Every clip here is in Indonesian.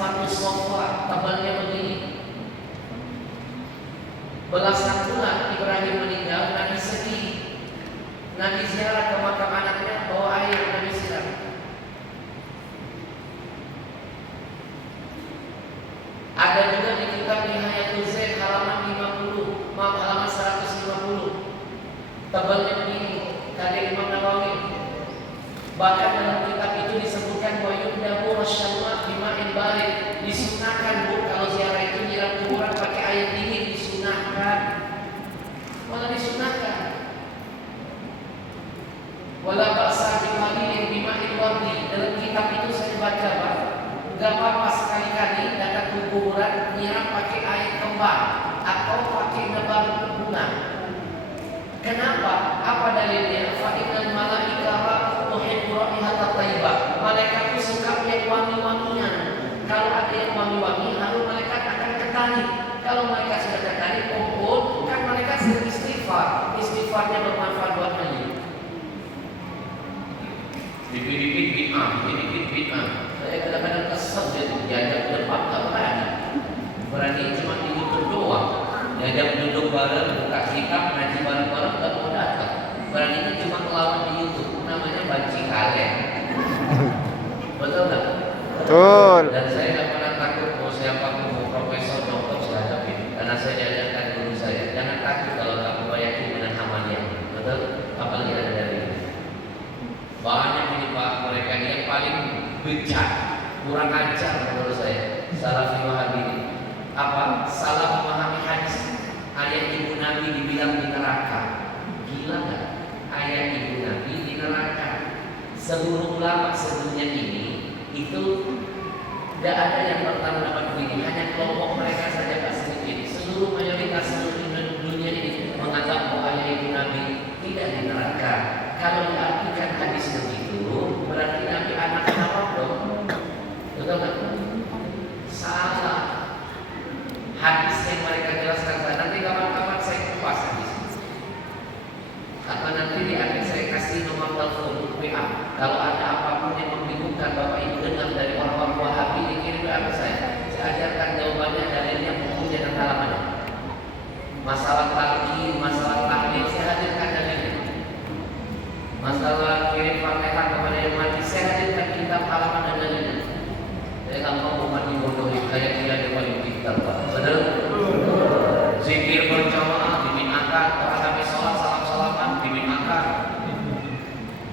sepatu sofa tebalnya begini. Belasan bulan Ibrahim meninggal, Nabi sedih. Nabi ziarah ke makam anaknya, bawa air, Nabi siram. Ada juga di kitab Nihayatul Zaid halaman 50, halaman 150. Tebalnya begini, kata Imam Nawawi. Bahkan dalam kitab itu disebutkan bahwa yudhabu wasyalwa bima'in barid, disunahkan Bu kalau ziarah itu nyiram kuburan pakai air dingin, disunahkan. Malah disunahkan. Wala ba'sa bima'in bima'in wardi. Dalam kitab itu saya baca, Pak, gak apa-apa sekali-kali datang ke kuburan nyiram pakai air kembang atau pakai nebar bunga. Kenapa? Apa dalilnya? Fa'innal malaika tuhibbu raihatat thayyibah. Malaikat itu suka yang wangi-wangian. Kalau ada yang wangi-wangi, lalu malaikat akan tertarik. Kalau malaikat sudah tertarik, kumpul, kan malaikat sering istighfar. Istighfarnya bermanfaat buat kalian. Dikit-dikit bid'ah. Saya kadang-kadang kesel jadi diajak ke depan tak berani cuma di YouTube doang. Diajak duduk bareng, buka sikap, ngaji bareng-bareng, tak mau datang. Berani cuma melawan di YouTube, namanya banci kaleng. Betul tak? Betul. Dan saya tak pernah takut mau siapa mau profesor, dokter, saya hadapin. Karena saya diajarkan guru saya, jangan takut kalau kamu yakin dengan amalnya. Betul? Apalagi ada dari ini. Banyak ini Pak, mereka ini yang paling becak, kurang ajar menurut saya. Salafi Wahabi ini apa? Salah memahami hadis. Ayat ibu Nabi dibilang di neraka. Gila nggak? Ayat ibu Nabi di neraka. Seluruh ulama sedunia ini itu tidak ada yang berpendapat begini. Hanya kelompok mereka saja tak sedikit. Seluruh mayoritas seluruh dunia ini menganggap bahwa ayat ibu Nabi tidak di neraka. Kalau diartikan hadis begitu, berarti Nabi anak Arab dong. Betul nggak? Salah. Hadis yang mereka jelaskan nanti kapan-kapan saya kupas hadis. Atau nanti di akhir saya kasih nomor telepon WA. Kalau ada apapun yang membingungkan Bapak Ibu dengar dari orang-orang Wahabi, dikirim WA ke saya. Saya ajarkan jawabannya, dalilnya, bukunya dan halamannya. Masalah talqin, masalah tahlil, saya hadirkan dalilnya. Masalah kirim Fatihah kepada yang mati, saya hadirkan kitab halaman dan dalilnya. Saya nggak mau mati bodoh, kayak dia yang paling pintar, Pak. Saudara, zikir berjamaah dimintakan, orang habis sholat salam-salaman dimintakan.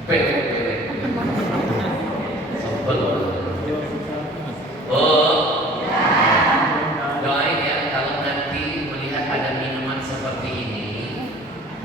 Pele. Sebel. Oh, doain ya kalau nanti melihat ada minuman seperti ini,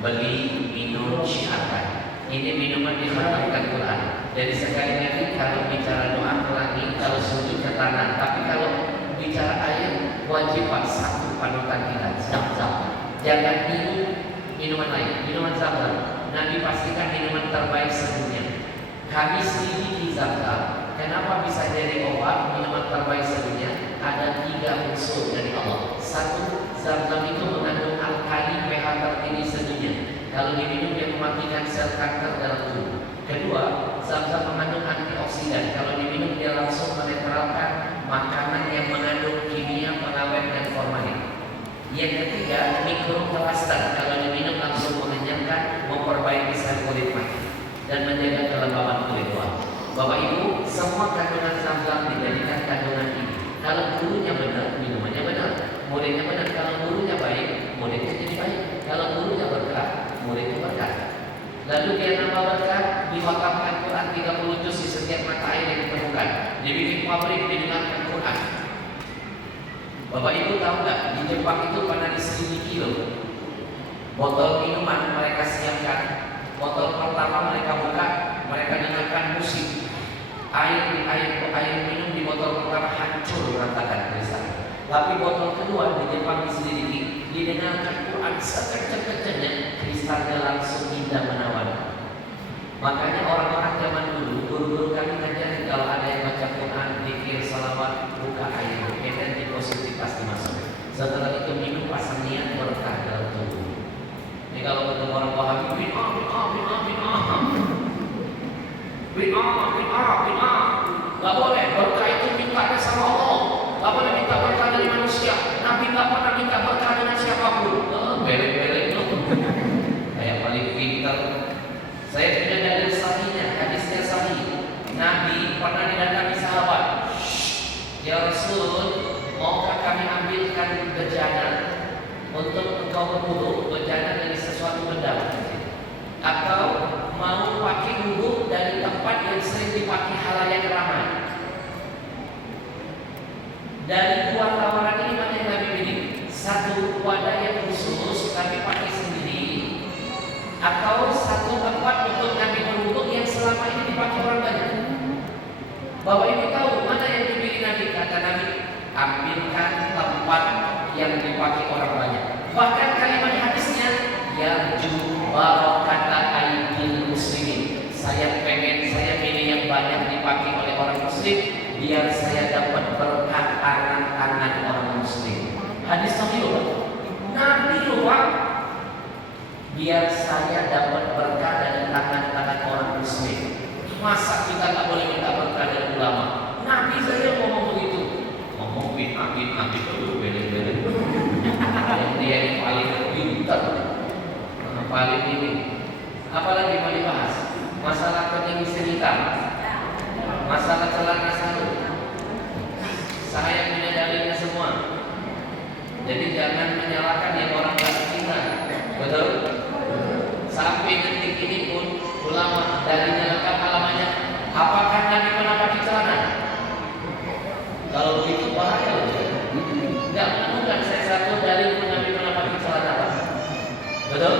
beli minum syiarkan. Ini minuman dikhatamkan Quran. Jadi sekali lagi kalau bicara doa pelangi, kalau sujud ke tangan. Tapi kalau bicara air, wajib Pak satu panutan kita, Zam-Zam. Jangan minum minuman lain, minuman Zam-Zam. Nabi pastikan minuman terbaik sedunia. Kami selidiki Zam-Zam. Kenapa bisa jadi obat minuman terbaik sedunia? Ada 3 unsur dari Allah. Satu, Zam-Zam itu mengandung alkali pH tertinggi sedunia. Kalau diminum dia mematikan sel kanker dalam tubuh. Kedua, Zam-Zam mengandung antioksidan. Kalau diminum dia langsung menetralkan makanan yang mengandung kimia pengawet dan formalin. Yang ketiga, mikroplaster. Kalau diminum langsung mengenyangkan, memperbaiki sel kulit mati dan menjaga kelembaban kulit tua. Bapak Ibu, semua kandungan Zam-Zam dijadikan kandungan ini. Kalau gurunya benar, minumannya benar. Muridnya benar. Kalau gurunya baik, muridnya jadi baik. Kalau gurunya berkah, muridnya berkah. Lalu dia nambah berkah, dikhatamkan Quran 30 juz di setiap mata air yang ditemukan. Dibikin pabrik, didengarkan Quran. Bapak Ibu tahu nggak? Di Jepang itu pernah di 1000 kilo botol minuman mereka siapkan. Botol pertama mereka buka, mereka dengarkan musik. Air minum di botol pertama hancur berantakan kristal. Tapi botol kedua di Jepang diselidiki, didengarkan Quran sekencang-kencangnya, kristalnya langsung indah menawan. Makanya orang-orang zaman dulu, guru-guru kami ngajarin kalau ada yang baca Quran, zikir, salawat, buka air, energi positif pasti masuk. Setelah itu minum, pasang niat berkah dalam tubuh. Ini kalau ketemu orang Wahabi, bid'ah, gak boleh. Berkah itu mintanya sama Allah. Saya punya dalil sahihnya, hadisnya sahih. Nabi pernah didatangi sahabat, "Ya Rasul, maukah kami ambilkan bejana untuk engkau berwudu?" Bejana dari sesuatu benda, atau mau pakai wudu dari tempat yang sering dipakai halayak ramai. Dari dua tawaran ini mana yang Nabi pilih? Satu wadah yang khusus tapi pakai sendiri, atau satu tempat untuk Nabi berwudu yang selama ini dipakai orang banyak. Bapak Ibu tahu mana yang dipilih Nabi? Kata Nabi, ambilkan tempat yang dipakai orang banyak. Bahkan kalimat hadisnya, yarju barakata aidil muslimin. Saya pilih yang banyak dipakai oleh orang muslim, biar saya dapat berkah tangan-tangan orang muslim. Hadis sahih loh. Nabi luar, biar saya dapat berkah dari tangan-tangan orang muslim. Masa kita tak boleh minta berkah dari ulama? Nabi saja ngomong begitu. Ngomong amin dulu, beleng-beleng. Yang dia yang paling pintar, paling ini. Apalagi mau dibahas? Masalah kening hitam, masalah celana sarung. Saya punya dalilnya semua. Jadi jangan menyalahkan yang orang tak cinta. Betul? Sampai detik ini pun ulama dalilnya lengkap halamannya. Apakah Nabi pernah pakai celana? Kalau begitu bahaya loh. Tidak menemukan saya satu dalil pun Nabi pernah pakai celana. Betul?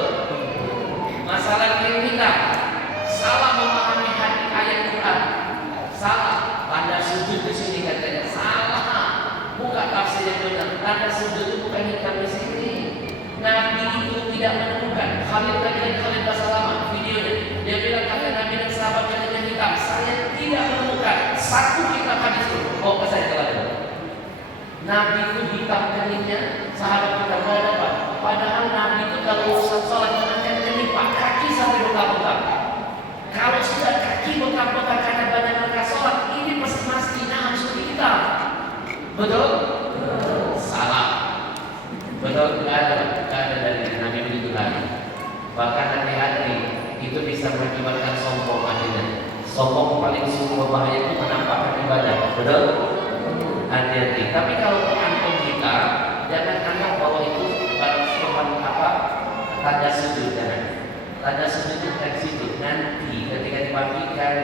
Masalah kita salah memahami hati ayat Quran. Salah. Tanda sujud di sini katanya salah. Bukan tafsir yang benar. Tanda sujud itu bukan hitam di sini. Nabi itu tidak menemukan. Khalid bahasa lama videonya. Dia bilang kata Nabi dan sahabat yang hitam. Saya tidak menemukan satu kitab hadis itu. Oh, saya telah ada. Nabi itu hitam keningnya. Sahabat kita tidak dapat. Padahal Nabi itu kalau sholat dengan kening kaki sampai bekal-bekal. Kalau sudah kaki bekal-bekal karena banyak mereka sholat, ini pasti harus hitam. Betul? Salah. Betul? Tidak ada dari Nabi begitu lagi. Bahkan hati-hati, itu bisa mengakibatkan sombong akhirnya. Sombong paling sungguh berbahaya itu menampakkan ibadah. Betul? Hati-hati. Tapi kalau antum kita, jangan anggap bahwa itu barang tanda sujud. Tanda sujud itu dari situ. Nanti ketika dibagikan,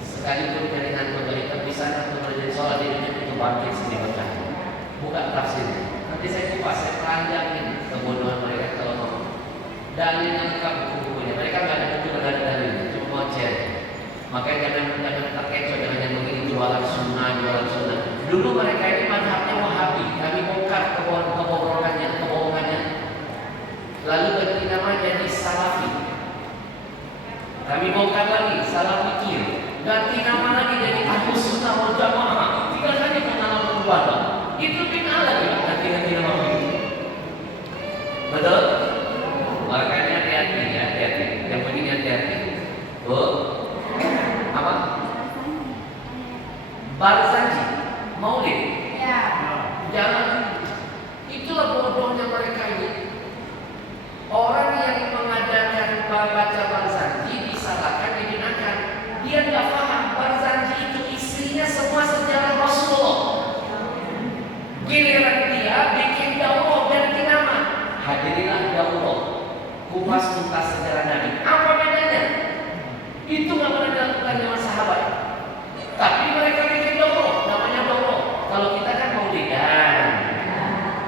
sekalipun dari antum berikan bisa antum berjadi sholat di dunia itu bangkit sendiri berkah. Bukan tafsirnya. Nanti saya kupas, saya panjangin kebodohan mereka kalau ngomong. Dalil yang lengkap buku-bukunya. Mereka nggak ada buku, nggak ada dalil, cuma ngoceh. Makanya jangan terkecoh, jangan begini jualan sunnah. Dulu mereka ini madhabnya Wahabi. Kami bongkar kebohongannya. Lalu ganti nama jadi Salafi. Kami bongkar lagi Salafi. Ganti nama lagi jadi Ahlus Sunnah wal Jamaah. Tinggal saja pengalaman ibadah. Itu bid'ah lagi ganti nama begitu. Betul? Makanya hati-hati. Yang penting hati-hati. Apa? Barzanji, Maulid. Ya. Jangan. Itulah bodohnya mereka ini. Orang yang mengadakan baca barzanji disalahkan, dibinakan. Dia tidak paham barzanji itu isinya semua sejarah Rasulullah. Giliran dia bikin daurah dan nama. Hadirilah daurah. Kupas tuntas sejarah Nabi. Apa bedanya? Itu nggak pernah dilakukan dengan sahabat. Tapi mereka bikin daurah, namanya daurah. Kalau kita kan maulidan,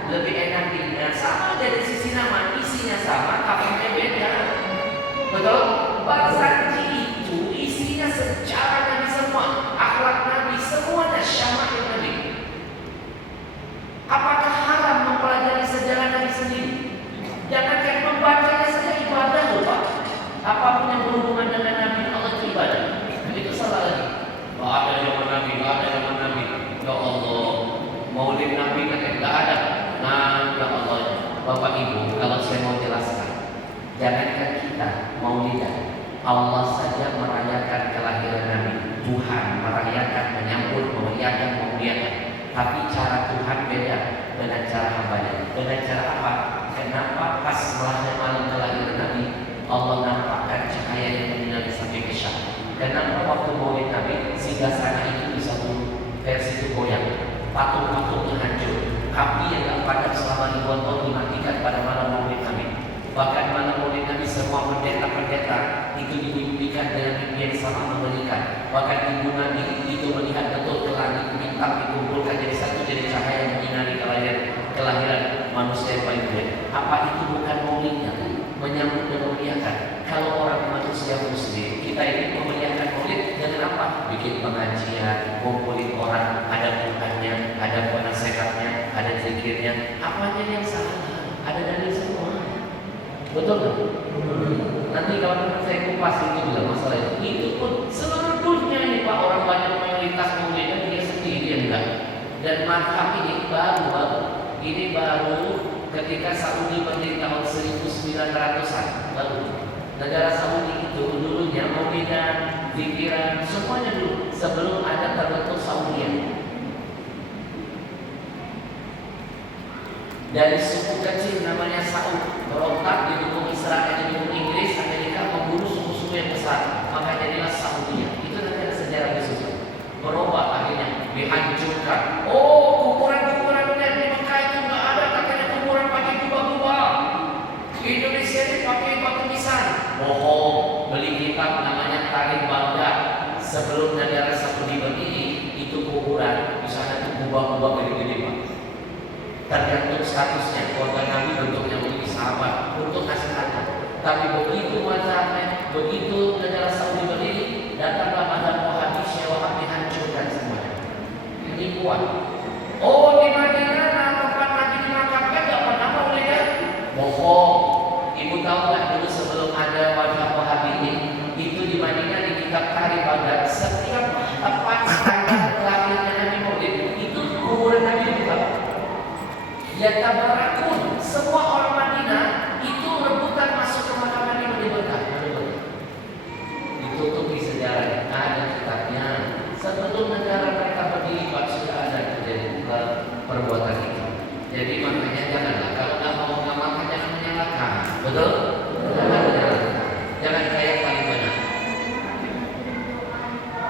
lebih enak diingat. Sama dari sisi nama, isinya sama, apa beda? Betul? Barzanji itu isinya sejarah Nabi semua, akhlak Nabi semuanya, syama'il Nabi. Apakah haram mempelajari sejarah Nabi sendiri? Jangankan membacanya saja ibadah loh Pak. Apapun yang berhubungan dengan Nabi Allah itu ibadah. Itu salah lagi. Gak ada zaman Nabi. Ya Allah, Maulid Nabi kan tidak ada. Nah, ya Allah, Bapak Ibu, kalau saya mau jelaskan, jangankan kita Maulidan, Allah saja merayakan kelahiran Nabi. Tuhan merayakan, menyambut, memeriahkan, memuliakan. Tapi cara Tuhan beda dengan cara hambanya. Dengan cara apa? Kenapa pas malam kelahiran Nabi Allah nampakkan cahaya Bahkan ibu Nabi itu melihat betul ke langit, bintang dikumpulkan jadi satu, jadi cahaya yang menyinari kelahiran manusia yang paling baik. Apa itu bukan maulidnya? Menyambut dan memuliakan. Kalau orang manusia muslim, kita ini memuliakan maulid dengan apa? Bikin pengajian, ngumpulin orang, ada Qurannya, ada penasehatnya, ada zikirnya. Apanya yang salah? Ada dalil semua. Betul nggak? Nanti kalau saya kupas itu bilang masalah itu pun seluruh dunia ini Pak, orang banyak mayoritas maulidnya dia sendiri enggak. Dan mazhab ini baru ketika Saudi berdiri tahun 1900-an baru. Negara Saudi itu dulunya maulidan, zikiran, semuanya dulu sebelum ada terbentuk Saudian. Dari suku kecil namanya Saud berontak didukung Israel, didukung Inggris, Amerika membunuh suku-suku yang besar, maka jadilah Saudia. Itu nanti ada sejarah Yesus. Berubah akhirnya, dihancurkan. Oh, kuburan-kuburan di Mekah itu nggak ada, katanya kuburan pakai kubah-kubah. Indonesia ini pakai batu nisan. Bohong. Beli kitab namanya Tarikh Baghdad. Sebelum negara Saudi berdiri, itu kuburan. Di sana itu kubah-kubah gede-gede Pak. Tergantung statusnya, keluarga Nabi bentuknya menjadi sahabat untuk kasih anak. Tapi begitu mazhabnya, begitu negara Saudi berdiri, datanglah mazhab Wahabi, Syiah Wahabi hancurkan semuanya. Ini kuat. Oh, di Madinah tempat Nabi dimakamkan nggak pernah maulidnya? Bohong. Ibu tahu nggak dulu sebelum ada mazhab Wahabi ini, itu di Madinah di kitab Tarikh Baghdad setiap tempat tanggal lahirnya Nabi Maulid itu kuburan Nabi dibuka. Ya tabarakun, semua orang